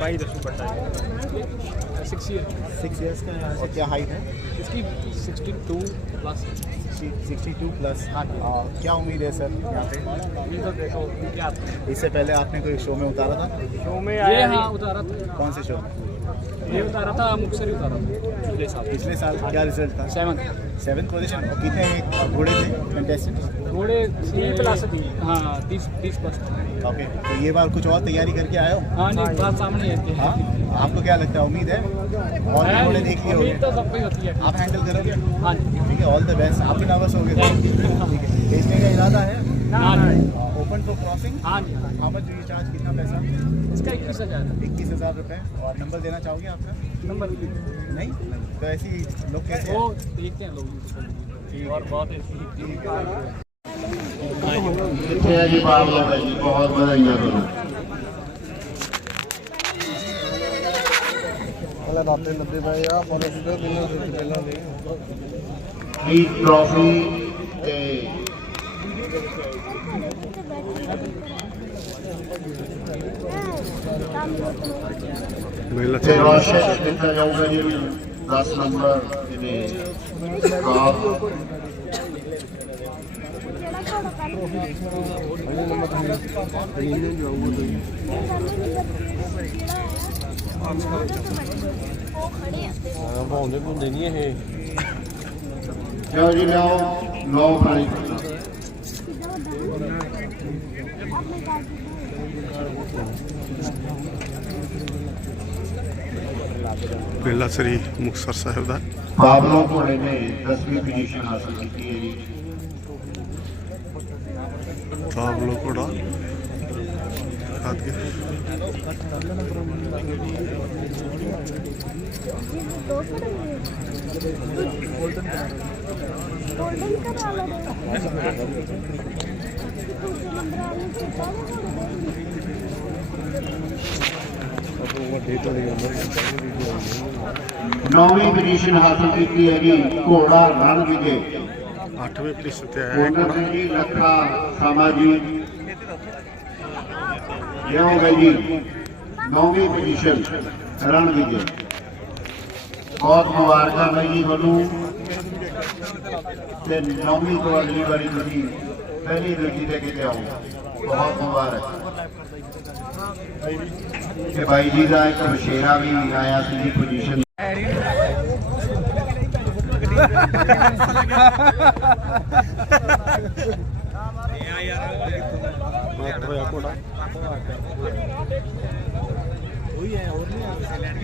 By दस पड़ता है सिक्स ईयर सिक्स ईयर्स का और क्या हाइट है? इसकी sixty two plus sixty two plus और क्या उम्मीद है सर यहाँ पे। तो देखो क्या इससे पहले आपने कोई शो में उतारा था? शो में आया हाँ उतारा था। कौन से शो में? ये उतारा था मुक्सर ही उतारा था। पिछले साल। पिछले साल क्या रिज़ल्ट था? सेवन सेवन पोजीशन कितने घोड़े थे? कंटेस्टेंट घोड़े तीन थी। हाँ तीस तीस प्लस ओके तो ये बार कुछ और तैयारी करके आए हो? हाँ नहीं बात सामने है। हाँ? आपको क्या लगता है? उम्मीद है? और घोड़े देख लिए होंगे तो सबको ही होती है। आप हैंडल करोगे? हाँ ठीक है ऑल द बेस्ट आप भी नर्वस हो गए ठीक है। बेचने का इरादा है? ओपन फॉर क्रॉसिंग हाँ जी हाँ मच चार्ज कितना पैसा? इसका इक्कीस हज़ार। इक्कीस हज़ार रुपये और नंबर देना चाहोगे आपका? नंबर नहीं? तो ऐसी लोग कैसे वो देखते हैं लोग और बहुत ऐसी बहुत ट्रॉफी ਮੇਲਾ ਤੇ ਰੋਸ਼ਨ ਦਿੱਤਾ ਜਾਊਗਾ ਜੀ 10 ਨੰਬਰ ਇਹਦੇ ਕਾਪ ਹਾਂ ਭਾਉਂਦੇ ਭੁੰਦੇ ਨਹੀਂ ਇਹ ਲਓ ਜੀ ਲਓ ਲਓ ਪ੍ਰਾਈਜ਼ ਮੇਲਾ ਸ੍ਰੀ ਮੁਕਤਸਰ ਸਾਹਿਬ ਦਾ। ਬਾਬਲੋ ਘੋੜੇ ਨੇ 10ਵੀਂ ਪੋਜੀਸ਼ਨ ਹਾਸਲ ਕੀਤੀ ਹੈ ਜੀ। ਤਾਬਲੋ ਘੋੜਾ। ਖਾਦ ਗਿਆ ਗੋਲਡਨ ਕਰਾ ਲਓ ਆਪੋ ਵੱਡੇ ਤੋਂ ਲਈ ਉਮਰ ਚਾਹੀਦੀ ਦੀ ਨੌਵੀਂ ਪੋਜੀਸ਼ਨ ਹਾਸਲ ਕੀਤੀ ਹੈ ਜੀ ਘੋੜਾ ਰਣ ਵਿਜੇ। 8ਵੇਂ ਪੋਜੀਸ਼ਨ ਤੇ ਆਇਆ ਸਿੰਘ ਜੀ ਲੱਖਾ ਸਾਮਾ ਜੀ। ਲਿਓ ਗਏ ਜੀ। ਨੌਵੀਂ ਪੋਜੀਸ਼ਨ ਰਣ ਵਿਜੇ। ਬਹੁਤ ਮੁਬਾਰਕਾਂ ਬਾਈ ਜੀ ਤੁਹਾਨੂੰ। ਤੇ ਨੌਵੀਂ ਤੋਂ ਅਗਲੀ ਵਾਰੀ ਤੁਸੀਂ ਪਹਿਲੀ ਦੂਜੀ ਤੇ ਕਿਤੇ ਆਓ। ਬਹੁਤ ਮੁਬਾਰਕ। ਤੇ ਬਾਈ ਜੀ ਦਾ ਇੱਕ ਵਿਸ਼ੇਰਾ ਵੀ ਆਇਆ ਸੀ ਜੀ ਪੋਜੀਸ਼ਨ ਮਾਤ ਹੋਇਆ ਘੋੜਾ ਇਹ ਮੁਕਤਸਰ ਸਾਹਿਬ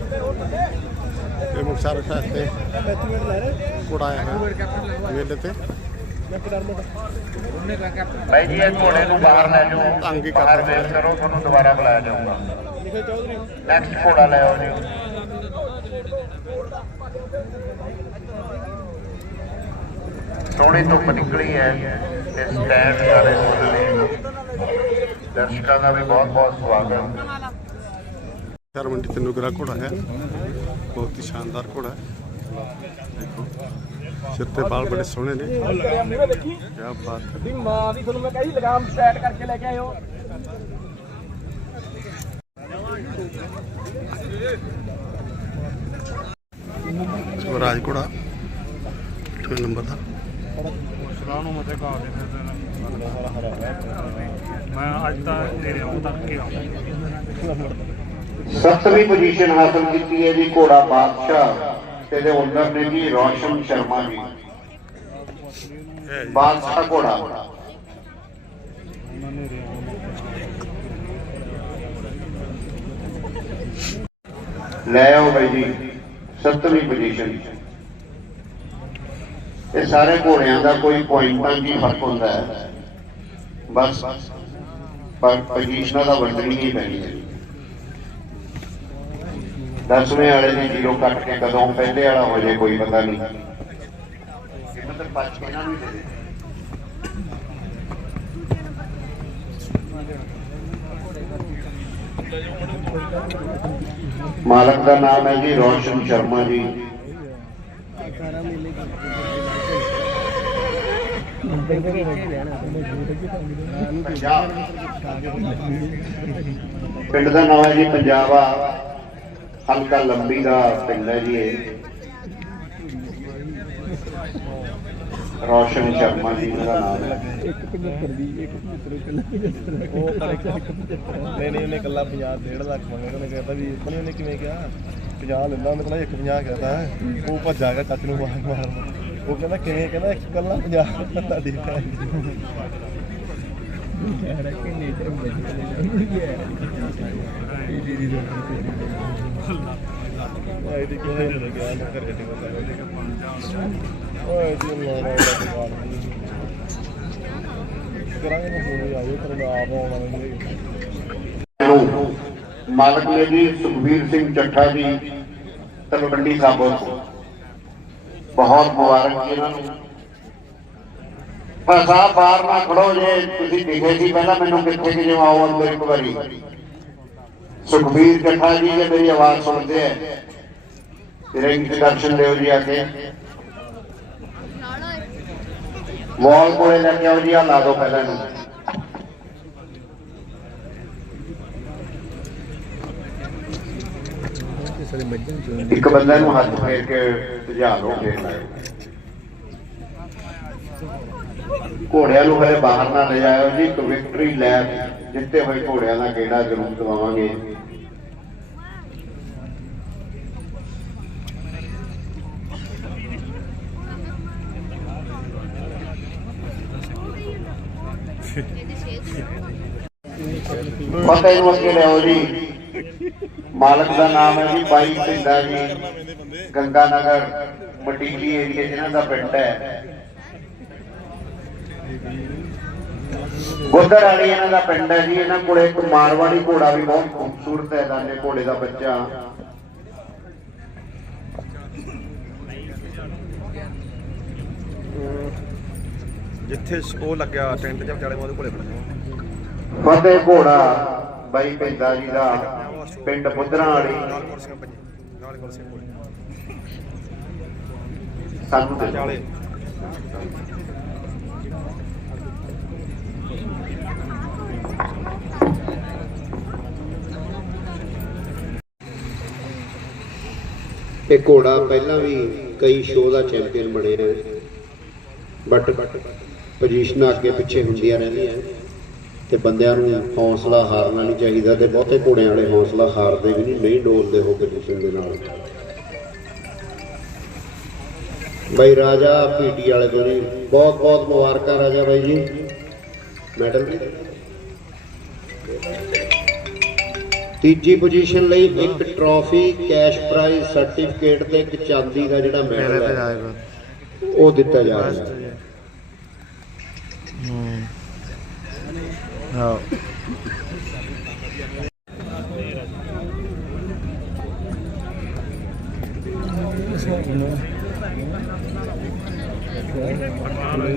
ਤੇ ਘੋੜਾ ਆਇਆ ਹੈ ਮੇਲੇ ਤੇ। ਬਾਈ ਜੀ ਇਹ ਘੋੜੇ ਨੂੰ ਬਾਹਰ ਲੈ ਜਾਓ। ਬਾਹਰ ਵੇਖ ਕਰੋ ਤੁਹਾਨੂੰ ਦੁਬਾਰਾ ਬੁਲਾਇਆ ਜਾਊਗਾ। ਨੈਕਸਟ ਘੋੜਾ ਲੈ ਆਓ ਜੀ। ਸੋਹਣੀ ਧੁੱਪ ਨਿਕਲੀ ਹੈ ਤੇ ਸਟੈਂਡ ਸਾਰੇ ਫੁੱਲ ਨੇ ਦਰਸ਼ਕਾਂ ਦਾ ਵੀ ਬਹੁਤ ਬਹੁਤ ਸਵਾਗਤ। ਚਾਰ ਮੰਡੀ ਤੇ ਨੁਗਰਾ ਘੋੜਾ ਹੈ। ਬਹੁਤ ਹੀ ਸ਼ਾਨਦਾਰ ਘੋੜਾ ਹੈ। ਦੇਖੋ ਸਿਰ ਤੇ ਬਾਲ ਬੜੇ ਸੋਹਣੇ ਨੇ। ਕੀ ਬਾਤ ਹੈ। ਦੀ ਮਾਂ ਦੀ ਤੁਹਾਨੂੰ ਮੈਂ ਕਹੀ ਲਗਾਮ ਸੈਟ ਕਰਕੇ ਲੈ ਕੇ ਆਇਓ। ਸਵਰਾਜ ਘੋੜਾ? 8ਵੇਂ ਨੰਬਰ ਦਾ? ਨੂੰ ਮਤੇ ਕਾ ਦੇ ਮੈਂ ਅੱਜ ਤਾਂ ਤੇਰੇ ਆਉਂ ਤੱਕ ਕੇ ਆਉਂਦਾ। ਸੱਤਵੀਂ ਪੋਜੀਸ਼ਨ ਹਾਸਲ ਕੀਤੀ ਹੈ ਜੀ ਘੋੜਾ ਬਾਦਸ਼ਾਹ ਤੇ ਦੇ ਓਨਰ ਨੇ ਜੀ ਰੋਸ਼ਨ ਸ਼ਰਮਾ ਜੀ। ਬਾਦਸ਼ਾਹ ਘੋੜਾ। ਲੈ ਆਓ ਬਾਈ ਜੀ, ਸੱਤਵੀਂ ਪੋਜੀਸ਼ਨ ਇਹ ਸਾਰੇ ਘੋੜਿਆਂ ਦਾ ਕੋਈ ਪੁਆਇੰਟਾਂ ਦੀ ਫ਼ਰਕ ਹੁੰਦਾ। ਹੈ ਬਸ, ਪਰ ਪੋਜੀਸ਼ਨਾਂ ਦਾ ਵੰਡਣੀ ਹੀ ਪੈਣੀ ਹੈ। ਦਸਵੇਂ ਵਾਲੇ ਨੇ ਜ਼ੀਰੋ ਕੱਟ ਕੇ ਕਦੋਂ ਪਹਿਲੇ ਵਾਲਾ ਹੋ ਜਾਏ ਕੋਈ ਪਤਾ ਨਹੀਂ। ਇਹਨਾਂ ਨੂੰ ਦੇ ਦੇ। ਮਾਲਕ ਦਾ ਨਾਮ ਹੈ ਜੀ ਰੋਸ਼ਨ ਸ਼ਰਮਾ ਜੀ। ਪਿੰਡ ਦਾ ਨਾਮ ਹੈ ਜੀ ਪੰਜਾਬਾ। ਹਲਕਾ ਲੰਬੀ ਦਾ ਪਿੰਡ ਹੈ ਜੀ ਇਹ। ਰੋਸ਼ਨ ਸ਼ਰਮਾ ਜੀ ਦਾ ਨਾਮ ਹੈ। ਨਹੀਂ ਨਹੀਂ, ਉਹਨੇ ਇਕੱਲਾ 50 1.5 ਲੱਖ ਮੰਗਿਆ, ਉਹਨੇ ਕਹਿੰਦਾ ਵੀ ਉਹਨੇ ਉਹਨੇ ਕਿਵੇਂ ਕਿਹਾ? 50 ਲੈਂਦਾ, ਉਹਨੇ ਕਹਿੰਦਾ 150 ਕਹਤਾ ਉਹ ਭੱਜਾ ਗਿਆ ਚਾਚੂ ਨੂੰ ਮਾਰ ਮਾਰ ਉਹ ਕਹਿੰਦਾ, ਕਿਵੇਂ? ਕਹਿੰਦਾ, ਇਕੱਲਾ 50 ਤੁਹਾਡੀ ਭੈਣ। ਮਾਲਕ ਨੇ ਜੀ ਸੁਖਬੀਰ ਸਿੰਘ ਚੱਠਾ ਜੀ ਤਲਵੰਡੀ ਸਾਬੋ ਬਹੁਤ ਮੁਬਾਰਕ ਜੀ ਇਹਨਾਂ ਨੂੰ। ਬਸ ਆ ਬਾਹਰ ਨਾ ਖੜੋ ਜੇ। ਤੁਸੀਂ ਦਿਖੇ ਸੀ ਪਹਿਲਾਂ ਮੈਨੂੰ ਕਿੱਥੇ ਕਿ ਜਿਵੇਂ ਆਓ ਅੰਦਰ ਇੱਕ ਵਾਰੀ? ਸੁਖਬੀਰ ਚੱਠਾ ਜੀ ਜੇ ਮੇਰੀ ਆਵਾਜ਼ ਸੁਣਦੇ ਹੈ ਤੇਰੇ ਇੰਟਰਡਕਸ਼ਨ ਦਿਓ ਜੀ ਆ ਕੇ। ਵਾਲ ਕੋਲੇ ਲੈ ਕੇ ਆਓ ਜੀ, ਆ ਲਾ ਦਿਓ ਪਹਿਲਾਂ ਨੂੰ ਇੱਕ ਬੰਦਾ ਨੂੰ ਹੱਥ ਫੇਰ ਕੇ ਭਜਾ ਲਓ ਫੇਰ। ਲਾਇਓ ਘੋੜਿਆਂ ਨੂੰ ਹਲੇ ਬਾਹਰ ਨਾ ਲੈ ਜਾਇਓ ਜੀ, ਇੱਕ ਵਿਕਟਰੀ ਲੈਬ ਜਿੱਤੇ ਹੋਏ ਘੋੜਿਆਂ ਦਾ ਗੇੜਾ ਜ਼ਰੂਰ ਦਵਾਵਾਂਗੇ ਫਤਿਹ ਨੂੰ ਅੱਗੇ ਲਿਆਓ ਜੀ। ਮਾਲਕ ਦਾ ਨਾਮ ਹੈ ਜੀ, ਬਾਈ ਪਿੰਡਾ ਜੀ, ਗੰਗਾ ਨਗਰ, ਮਟੀਲੀ ਏਰੀਆ ਜਿਨ੍ਹਾਂ ਦਾ ਪਿੰਡ ਹੈ। ਗੋਦਰ ਵਾਲੀ ਇਹਨਾਂ ਦਾ ਪਿੰਡ ਹੈ ਜੀ ਇਹਨਾਂ ਕੋਲੇ ਇੱਕ ਮਾਰਵਾੜੀ ਘੋੜਾ ਵੀ ਬਹੁਤ ਖੂਬਸੂਰਤ ਹੈ ਦਾਨੇ ਘੋੜੇ ਦਾ ਬੱਚਾ। ਜਿੱਥੇ ਉਹ ਲੱਗਿਆ ਟੈਂਟ ਜਿਹਾ ਵਿਚਾਲੇ ਉਹਦੇ ਕੋਲੇ ਖੜਾ ਫਤਿਹ ਘੋੜਾ ਬਾਈ ਪਿੰਡਾ ਜੀ ਦਾ ਪਿੰਡ ਬੁੱਧਰਾਂ ਵਾਲੀ। ਸਾਨੂੰ ਦੇ ਇਹ ਘੋੜਾ ਪਹਿਲਾਂ ਵੀ ਕਈ ਸ਼ੋਅ ਦਾ ਚੈਂਪੀਅਨ ਬਣਿਆ ਹੈ ਬਟ ਪੋਜੀਸ਼ਨਾਂ ਅੱਗੇ ਪਿੱਛੇ ਹੁੰਦੀਆਂ ਰਹਿੰਦੀਆਂ ਤੇ ਬੰਦਿਆਂ ਨੂੰ ਹੌਸਲਾ ਹਾਰਨਾ ਨਹੀਂ ਚਾਹੀਦਾ ਤੇ ਬਹੁਤੇ ਘੋੜਿਆਂ ਵਾਲੇ ਹੌਸਲਾ ਹਾਰਦੇ ਵੀ ਨਹੀਂ ਨਹੀਂ ਡੋਲਦੇ ਹੋ ਪੋਜੀਸ਼ਨ ਦੇ ਨਾਲ। ਬਾਈ ਰਾਜਾ ਪੀਟੀ ਵਾਲੇ ਤੋਂ ਜੀ ਬਹੁਤ ਬਹੁਤ ਮੁਬਾਰਕਾਂ ਰਾਜਾ ਬਾਈ ਜੀ। ਮੈਡਲ ਤੀਜੀ ਪੋਜੀਸ਼ਨ ਲਈ ਇੱਕ ਟਰੋਫੀ ਕੈਸ਼ ਪ੍ਰਾਈਜ਼ ਸਰਟੀਫਿਕੇਟ ਤੇ ਇੱਕ ਚਾਂਦੀ ਦਾ ਜਿਹੜਾ ਮੈਡਲ ਹੈ। ਉਹ ਦਿੱਤਾ ਜਾ ਰਿਹਾ। ਹੈ ਹਾਂ।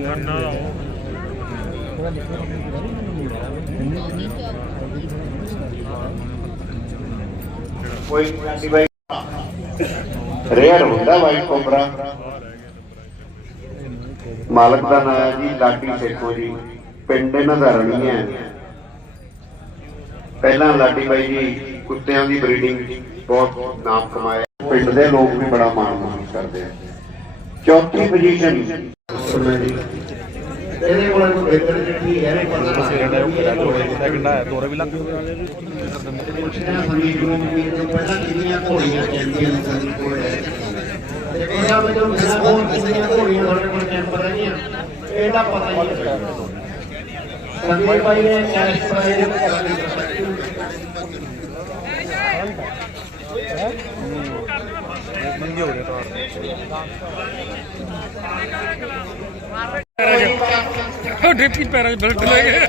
ਕਰਨਾ ਲਾਓ ਕੋਈ ਚਾਂਦੀ ਰੇਅਰ ਹੁੰਦਾ ਵਾਈਟ ਕੋਬਰਾ ਮਾਲਕ ਦਾ ਨਾਮ ਹੈ ਜੀ ਲਾਡੀ ਸੇਖੋ ਜੀ। ਪਿੰਡ ਇਹਨਾਂ ਦਾ ਰਣੀ ਹੈ। ਪਹਿਲਾਂ ਲਾਡੀ ਬਾਈ ਜੀ ਕੁੱਤਿਆਂ ਦੀ ਬਰੀਡਿੰਗ ਬਹੁਤ ਨਾਮ ਕਮਾਇਆ। ਪਿੰਡ ਦੇ ਲੋਕ ਵੀ ਬੜਾ ਮਾਣ ਮਾਣ ਕਰਦੇ ਆ। ਚੌਥੀ ਪੋਜੀਸ਼ਨ ਸੁਣੋ ਜੀ ਇਹਦੇ ਕੋਲ ਕੋਈ ਬੇਕਰ ਜਿਹੜੀ ਹੈ ਕਿੰਨਾ ਹੈ ਦੋਰੇ ਵੀ ਲੱਗ ਪੁੱਛਣਾ ਸੰਦੀਪ ਨੂੰ ਵੀ ਇਹ ਤੋਂ ਪਹਿਲਾਂ ਕਿੰਨੀਆਂ ਘੋੜੀਆਂ ਚੈਂਪੀਅਨ ਸੰਦੀਪ ਕੋਲ ਹੈ। ਤੇ ਇਹਦਾ ਮੈਨੂੰ ਮੇਰਾ ਹੋਰ ਕਿੰਨੀਆਂ ਘੋੜੀਆਂ ਤੁਹਾਡੇ ਕੋਲ ਚੈਂਪੀਅਨ ਰਹੀਆਂ। ਇਹਦਾ ਪਤਾ ਹੀ ਨਹੀਂ। ਸੰਦੀਪ ਭਾਈ ਨੇ ਕੈਸ਼ ਪ੍ਰਾਈਜ਼ ਮੰਗੇ ਹੋ ਗਏ ਤਾਂ। ਡਿਪਟੀ ਪੈਰਾਂ 'ਚ ਬੈਲਟ ਲੈ ਗਏ।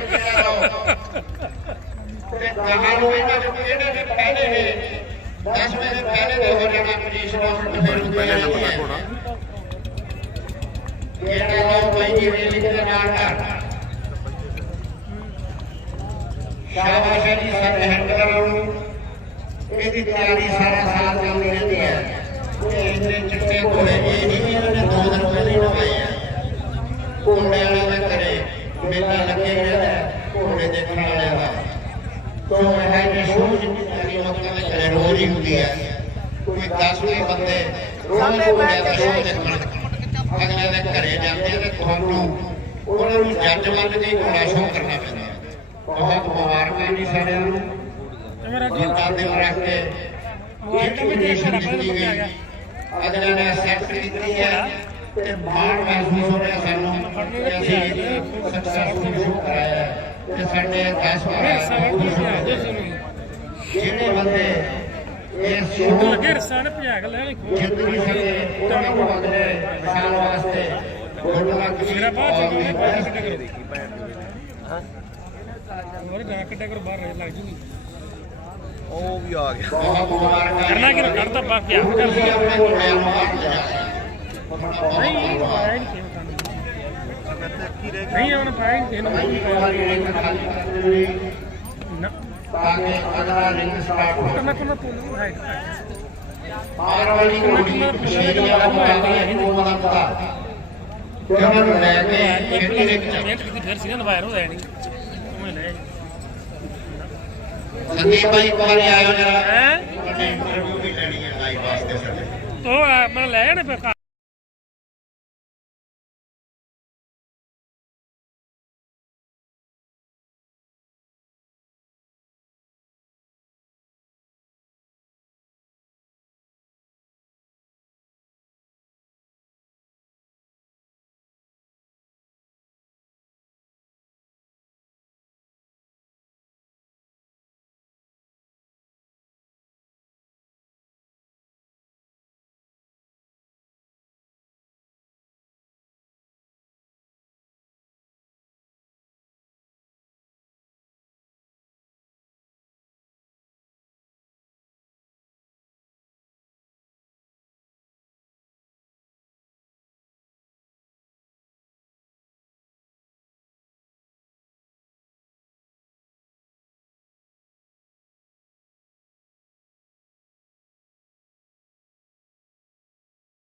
ਤੇ ਗਾਹਾਂ ਨੂੰ ਇਹਨਾਂ ਚੋਂ ਕਿਹੜੇ ਨੇ ਪਹਿਲੇ ਨੇ 10ਵੇਂ ਦੇ ਪਹਿਲੇ ਦੇ ਹੋ ਜਾਣਾ ਪੋਜੀਸ਼ਨ ਆਫ ਫਿਰ ਪਹਿਲੇ ਨੰਬਰ ਦਾ ਘੋੜਾ ਜਿਹੜਾ ਲੋ ਭਾਈ ਜੀ ਵੇਲੀ ਦੇ ਨਾਲ ਨਾਲ ਸ਼ਾਬਾਸ਼ ਜੀ ਸਾਰੇ ਹੈਂਡਲਰਾਂ ਨੂੰ ਇਹਦੀ ਤਿਆਰੀ ਸਾਰਾ ਸਾਲ ਚੱਲਦੀ ਰਹਿੰਦੀ ਹੈ ਇਹ ਇੰਨੇ ਚਿੱਟੇ ਘੋੜੇ, ਇਹ ਨਹੀਂ ਵੀ ਇਹਨਾਂ ਨੇ ਦੋ ਦਿਨ ਪਹਿਲੇ ਹੀ ਨਵਾਏ ਆ। ਘੋੜੇ ਵਾਲਿਆਂ ਮੇਲਾ ਲੱਗੇ ਰਹਿੰਦਾ ਹੈ, ਘੋੜੇ ਦੇਖਣ ਵਾਲਿਆਂ ਦਾ। ਤੋਂ ਇਹ ਜੀ ਸ਼ੋਅ ਜਿੰਨੀ ਤਿਆਰੀ ਲੋਕਾਂ ਦੇ ਘਰੇ ਰੋਜ਼ ਹੀ ਹੁੰਦੀ ਹੈ। ਕੋਈ 10 ਵੀਹ ਬੰਦੇ ਰੋਜ਼ ਘੋੜਿਆਂ ਦਾ ਸ਼ੋਅ ਦੇਖਣ। ਅਗਲੇ ਦੇ ਘਰੇ ਜਾਂਦੇ ਤੇ ਤੁਹਾਨੂੰ ਉਹਨਾਂ ਨੂੰ ਜੱਜ ਮੰਨ ਕੇ ਘੋੜਾ ਸ਼ੋਅ ਕਰਨਾ ਪੈਂਦਾ ਹੈ। ਬਹੁਤ ਮੁਬਾਰਕਾਂ ਜੀ ਸਾਰਿਆਂ ਨੂੰ। ਵੱਡਾ ਦਿਲ ਰੱਖ ਕੇ ਦਿੱਤੀ ਗਈ ਅਗਲੇ ਨੇ ਐਕਸੈਪਟ ਕੀਤੀ ਹੈ। ਤੇ ਮਾਣ ਮਹਿਸੂਸ ਹੋ ਰਿਹਾ ਸਾਨੂੰ ਕਿ ਅਸੀਂ ਸਕਸੈਸਫੁਲ ਸ਼ੋਅ ਕਰਾਇਆ ਹੈ ਤੇ ਸਾਡੇ 10 ਵਾਰ ਜਿਹੜੇ ਬੰਦੇ ਇਹ ਸ਼ੋਅ ਲੱਗੇ ਰਸਾਂ ਨੇ ਭਜਾ ਕੇ ਲੈ ਨਹੀਂ ਸਕੇ ਉਹਨਾਂ ਨੂੰ ਅਗਲੇ ਸਾਲ ਵਾਸਤੇ ਗੁੱਡ ਲੱਕ ਜੀ। ਮੇਰਾ ਬਾਅਦ ਚ ਬਾਹਰ ਕਰੋ ਹੋਰ ਜਾ ਕਰੋ ਬਾਹਰ ਲੱਗ ਜੂਗੀ। ਉਹ ਵੀ ਆ ਗਿਆ। ਬਹੁਤ ਮੁਬਾਰਕਾਂ। ਕਰਨਾ ਕਿ ਬਾਹਰ ਪਿਆ ਤੁਸੀਂ ਆਪਣੇ ਘੋੜਿਆਂ ਨੂੰ ਬਾਹਰ ਲਿਜਾਓ। ਨਹੀਂ ਪਾਇਆ ਹੀ ਨਹੀਂ ਨਹੀਂ ਉਹਨੇ ਪਾਇਆ ਹੀ ਨਹੀਂ ਭਾਈ ਜੀ, ਕਿਸੇ ਵਾਰੀ ਰਿੰਗ ਖਾਲੀ ਕਰ ਦਿਓ ਜੀ, ਨੂੰ ਨਾ ਤਾਂ ਕਿ ਅਗਲਾ ਰਿੰਗ ਸਟਾਰਟ ਹੋ ਕਰਨਾ ਕੋਨਾ ਪੁੱਲ ਸ਼ੇਰੀਆ ਮੁਕਾਬਲਾ ਹੈ ਦੋਵਾਂ ਦਾ ਉਹਨਾਂ ਨੂੰ ਲੈ ਕੇ ਕੀਤੀ ਫਿਰ ਸੀ ਨਾ ਨਵਾਇਰ ਹੋ ਜਾਣੀ ਮੈਂ ਲੈ ਸੰਦੀਪ ਭਾਈ ਇੱਕ ਵਾਰੀ ਆਇਓ ਜਰਾ। ਹੈ? ਤੁਹਾਡੀ ਇੰਟਰਵਿਊ ਵੀ ਲੈਣੀ ਹੈ ਲਾਈਵ ਵਾਸਤੇ ਸਾਡੇ। ਤੋ ਮੈਂ ਲੈ ਜਾਣੇ ਫਿਰ ਘਰ।